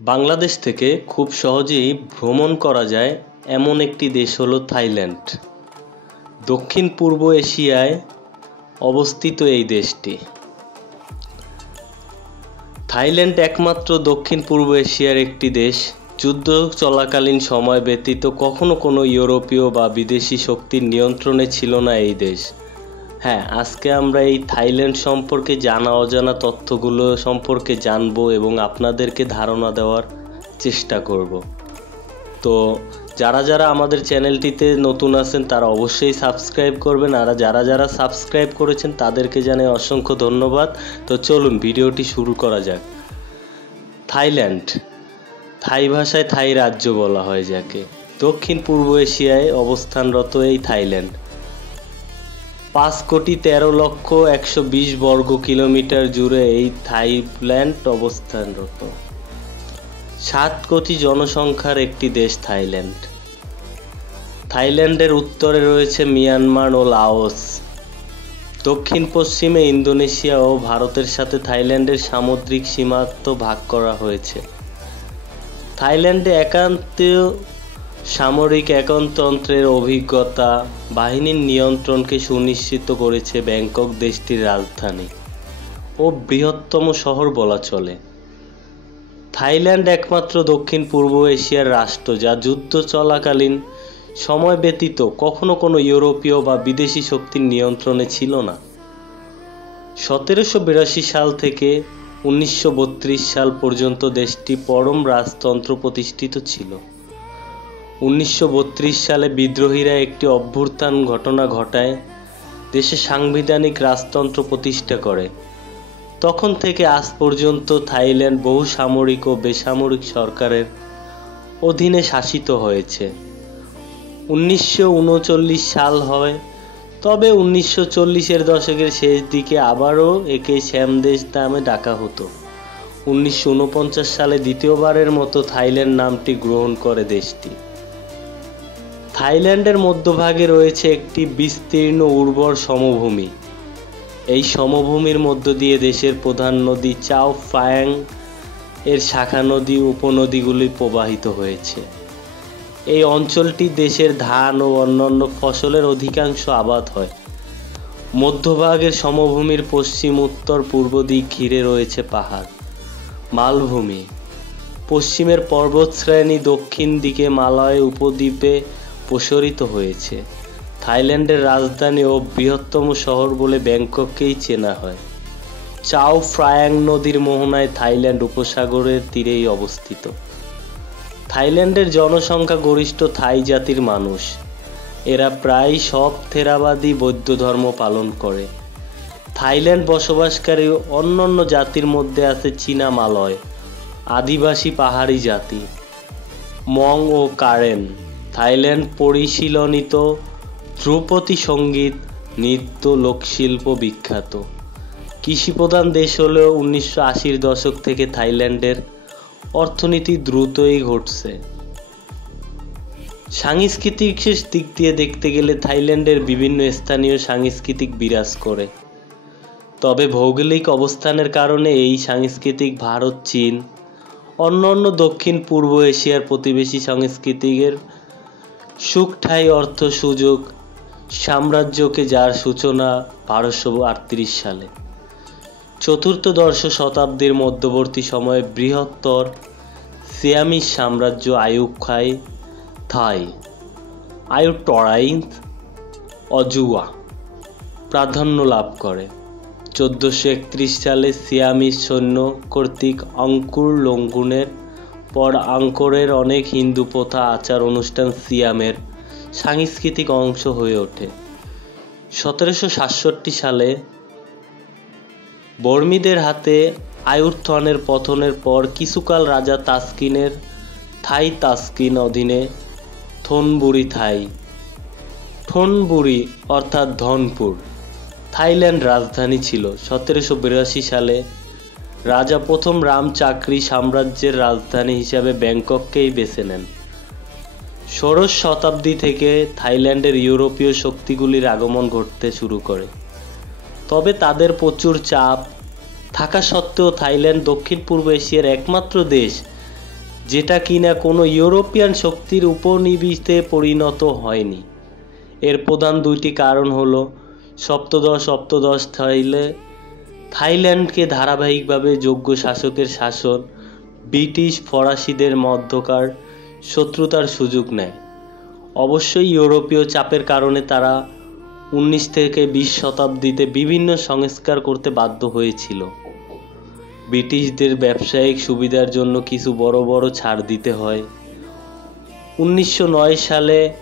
বাংলাদেশ থেকে খুব সহজেই ভ্রমণ করা যায় এমন একটি দেশ হলো থাইল্যান্ড। দক্ষিণ পূর্ব এশিয়ায় অবস্থিত এই দেশটি। থাইল্যান্ড একমাত্র দক্ষিণ পূর্ব এশিয়ার একটি দেশ যুদ্ধ চলাকালীন সময় ব্যতীত কখনো কোনো ইউরোপীয় বা বিদেশি শক্তির নিয়ন্ত্রণে ছিল না এই দেশ। হ্যাঁ, আজকে আমরা এই থাইল্যান্ড সম্পর্কে জানা অজানা তথ্যগুলো সম্পর্কে জানবো এবং আপনাদেরকে ধারণা দেওয়ার চেষ্টা করব। তো যারা আমাদের চ্যানেলটিতে নতুন আছেন তারা অবশ্যই সাবস্ক্রাইব করবেন, আর যারা সাবস্ক্রাইব করেছেন তাদেরকে জানাই অসংখ্য ধন্যবাদ। তো চলুন ভিডিওটি শুরু করা যাক। থাইল্যান্ড, থাই ভাষায় থাই রাজ্য বলা হয় যাকে। দক্ষিণ পূর্ব এশিয়ায় অবস্থানরত এই থাইল্যান্ড 5,13,120 বর্গ কিলোমিটার জুড়ে এই থাইল্যান্ড অবস্থানরত। 7 কোটি জনসংখ্যার একটি দেশ থাইল্যান্ড। থাইল্যান্ডের উত্তরে রয়েছে মিয়ানমার ও লাওস। দক্ষিণ পশ্চিমে ইন্দোনেশিয়া ও ভারতের সাথে থাইল্যান্ডের সামুদ্রিক সীমান্ত ভাগ করা হয়েছে। থাইল্যান্ডে একান্তীয় সামরিক একতন্ত্রের অভিজ্ঞতা বাহিনীর নিয়ন্ত্রণকে সুনিশ্চিত করেছে ব্যাংকক দেশটির রাজধানী ও বৃহত্তম শহর বলা চলে। থাইল্যান্ড একমাত্র দক্ষিণ পূর্ব এশিয়ার রাষ্ট্র যা যুদ্ধ চলাকালীন সময় ব্যতীত কখনো কোনো ইউরোপীয় বা বিদেশি শক্তির নিয়ন্ত্রণে ছিল না। 1782 সাল থেকে 1932 সাল পর্যন্ত দেশটি পরম রাজতন্ত্র প্রতিষ্ঠিত ছিল। 1932 সালে বিদ্রোহীরা একটি অভ্যুত্থান ঘটনা ঘটায় দেশে সাংবিধানিক রাজতন্ত্র প্রতিষ্ঠা করে। তখন থেকে আজ পর্যন্ত থাইল্যান্ড বহু সামরিক ও বেসামরিক সরকারের অধীনে শাসিত হয়েছে। 1939 সাল হয়, তবে 1940-এর দশকের শেষ দিকে আবারও একে শ্যামদেশ নামে ডাকা হতো। 1949 সালে দ্বিতীয়বারের মতো থাইল্যান্ড নামটি গ্রহণ করে দেশটি। থাইল্যান্ডের মধ্যভাগে রয়েছে একটি বিস্তীর্ণ উর্বর সমভূমি। এই সমভূমির মধ্য দিয়ে দেশের প্রধান নদী চাও ফ্রায়াং এর শাখা নদী উপনদীগুলি প্রবাহিত হয়েছে। এই অঞ্চলটি দেশের ধান ও অন্যান্য ফসলের অধিকাংশ আবাদ হয়। মধ্যভাগের সমভূমির পশ্চিম, উত্তর, পূর্ব দিক ঘিরে রয়েছে পাহাড়, মালভূমি। পশ্চিমের পর্বতশ্রেণী দক্ষিণ দিকে মালয় উপদ্বীপে প্রসারিত হয়েছে। থাইল্যান্ডের রাজধানী ও বৃহত্তম শহর বলে ব্যাংকককেই চেনা হয়। চাও ফ্রায়াং নদীর মোহনায় থাইল্যান্ড উপসাগরের তীরেই অবস্থিত। থাইল্যান্ডের জনসংখ্যা গরিষ্ঠ থাই জাতির মানুষ। এরা প্রায় সব থেরাবাদী বৌদ্ধ ধর্ম পালন করে। থাইল্যান্ড বসবাসকারী অন্যান্য জাতির মধ্যে আছে চীনা মালয়, আদিবাসী পাহাড়ি জাতি, মং ও কারেন। থাইল্যান্ড পরিশীলনিত ধ্রুপদী সঙ্গীত, নৃত্য, লোকশিল্প বিখ্যাত। কৃষিপ্রধান দেশ হলেও 1980-র দশক থেকে থাইল্যান্ডের অর্থনীতি দ্রুতই ঘটছে। সাংস্কৃতিক দিক দিয়ে দেখতে গেলে থাইল্যান্ডের বিভিন্ন স্থানীয় সাংস্কৃতিক বিরাজ করে। তবে ভৌগোলিক অবস্থানের কারণে এই সাংস্কৃতিক ভারত, চীন, অন্যান্য দক্ষিণ পূর্ব এশিয়ার প্রতিবেশী সংস্কৃতির সুখঠাই অর্থ সুযোগ সাম্রাজ্যকে, যার সূচনা 1238 সালে। চতুর্দশ শতাব্দীর মধ্যবর্তী সময়ে বৃহত্তর সিয়ামিজ সাম্রাজ্য আয়ুক্কাই থাই আয়ুটরাই অজুয়া প্রাধান্য লাভ করে। 1431 সালে সিয়ামিজ সৈন্য কর্তৃক আঙ্কোর লঙ্ঘনের পর আঙ্কোরের অনেক হিন্দু প্রথা, আচার অনুষ্ঠান সিয়ামের সাংস্কৃতিক অংশ হয়ে ওঠে। 1767 সালে বর্মীদের হাতে আয়ুর্থনের পতনের পর কিছুকাল রাজা তাসকিনের থাই তাসকিন অধীনে থোনবুরি অর্থাৎ ধনপুর থাইল্যান্ড রাজধানী ছিল। 1782 সালে রাজা প্রথম রামচাকরি সাম্রাজ্যের রাজধানী হিসাবে ব্যাংকককেই বেছে নেন। ষোড়শ শতাব্দী থেকে থাইল্যান্ডের ইউরোপীয় শক্তিগুলির আগমন ঘটতে শুরু করে। তবে তাদের প্রচুর চাপ থাকা সত্ত্বেও থাইল্যান্ড দক্ষিণ পূর্ব এশিয়ার একমাত্র দেশ যেটা কিনা কোনো ইউরোপিয়ান শক্তির উপনিবেশে পরিণত হয়নি। এর প্রধান দুইটি কারণ হলো সপ্তদশ থাইল্যান্ডকে ধারাবাহিকভাবে যোগ্য শাসকের শাসন ব্রিটিশ ফরাসিদের মধ্যকার শত্রুতার সুযোগ নেয়। অবশ্যই ইউরোপীয় চাপের কারণে তারা 19 থেকে 20 শতাব্দীতে বিভিন্ন সংস্কার করতে বাধ্য হয়েছিল। ব্রিটিশদের ব্যবসায়িক সুবিধার জন্য কিছু বড় বড় ছাড় দিতে হয়। 1909 সালে